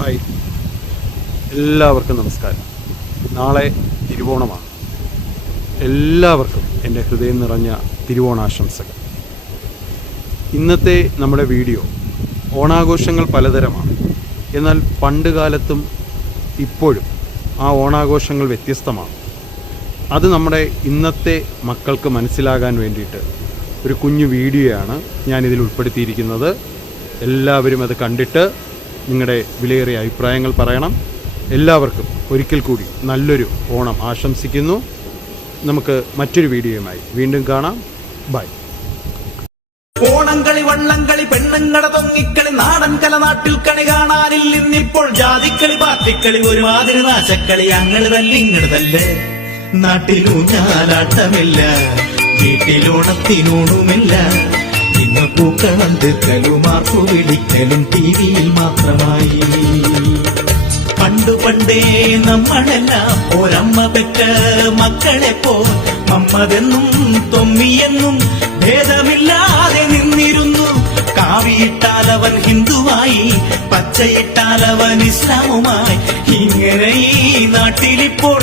Hi, എല്ലാവർക്കും നമസ്കാരം. നാളെ തിരുവോണമാണ്. എല്ലാവർക്കും എൻ്റെ ഹൃദയം നിറഞ്ഞ തിരുവോണാശംസകൾ. ഇന്നത്തെ നമ്മുടെ വീഡിയോ ഓണാഘോഷങ്ങൾ പലതരമാണ്. എന്നാൽ പണ്ട് കാലത്തും ഇപ്പോഴും ആ ഓണാഘോഷങ്ങൾ വ്യത്യസ്തമാണ്. അത് നമ്മുടെ ഇന്നത്തെ മക്കൾക്ക് മനസ്സിലാകാൻ വേണ്ടിയിട്ട് ഒരു കുഞ്ഞു വീഡിയോയാണ് ഞാനിതിൽ ഉൾപ്പെടുത്തിയിരിക്കുന്നത്. എല്ലാവരും അത് കണ്ടിട്ട് നിങ്ങളുടെ വിലയേറിയ അഭിപ്രായങ്ങൾ പറയണം. എല്ലാവർക്കും ഒരിക്കൽ കൂടി നല്ലൊരു ഓണം ആശംസിക്കുന്നു. നമുക്ക് മറ്റൊരു വീഡിയോയുമായി വീണ്ടും കാണാം. ബൈ. ഓണംകളി, വള്ളംകളി, പെണ്ണുങ്ങട തൊങ്ങിക്കളി, നാടൻ കല നാട്ടിൽ കണി കാണാനില്ല ഇന്നിപ്പോൾ. ജാതിക്കളി, പാർട്ടിക്കളി, ഒരുമാതിരി നാശക്കളി, ഞങ്ങൾ തല്ലിങ്ങടതല്ലേ. നാട്ടിലൂഞ്ഞാലാട്ടമില്ല, വീട്ടിലോണത്തിനൂണുമില്ല. ഇന്ന് പൂക്കളം തീർക്കലും മാർക്കു വിളിക്കലും ടിവിയിൽ മാത്രമായി. പണ്ടേ നമ്മളെല്ലാം ഒരമ്മ പെറ്റ മക്കളെ പോ മമ്മതെന്നും തൊമ്മിയെന്നും ഭേദമില്ലാതെ നിന്നിരുന്നു. കാവിയിട്ടാലവൻ ഹിന്ദുവായി, പച്ചയിട്ടാലവൻ ഇസ്ലാമുമായി. ഇങ്ങനെ ഈ നാട്ടിലിപ്പോൾ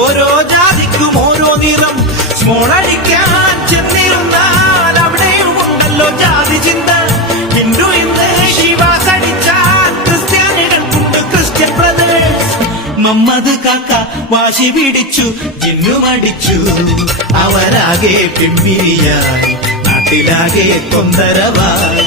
ഓരോ ജാതിക്കും ഓരോ നിറം. സ്മോളടിക്കാൻ ചെന്നിരുന്നാൽ അവിടെയും ഉണ്ടല്ലോ ജാതി ചിന്ത. ഹിന്ദു ഇന്ന് ശിവാസടിച്ചാൽ ക്രിസ്ത്യാനികൾക്കുണ്ട് ക്രിസ്ത്യൻ ബ്രദേഴ്സ്. മമ്മദ് കാക്ക വാശി പിടിച്ചു, ജിന്നുമടിച്ചു. അവരാകെ പിമ്പിരിയായി, നാട്ടിലാകെ തൊന്തരവായി.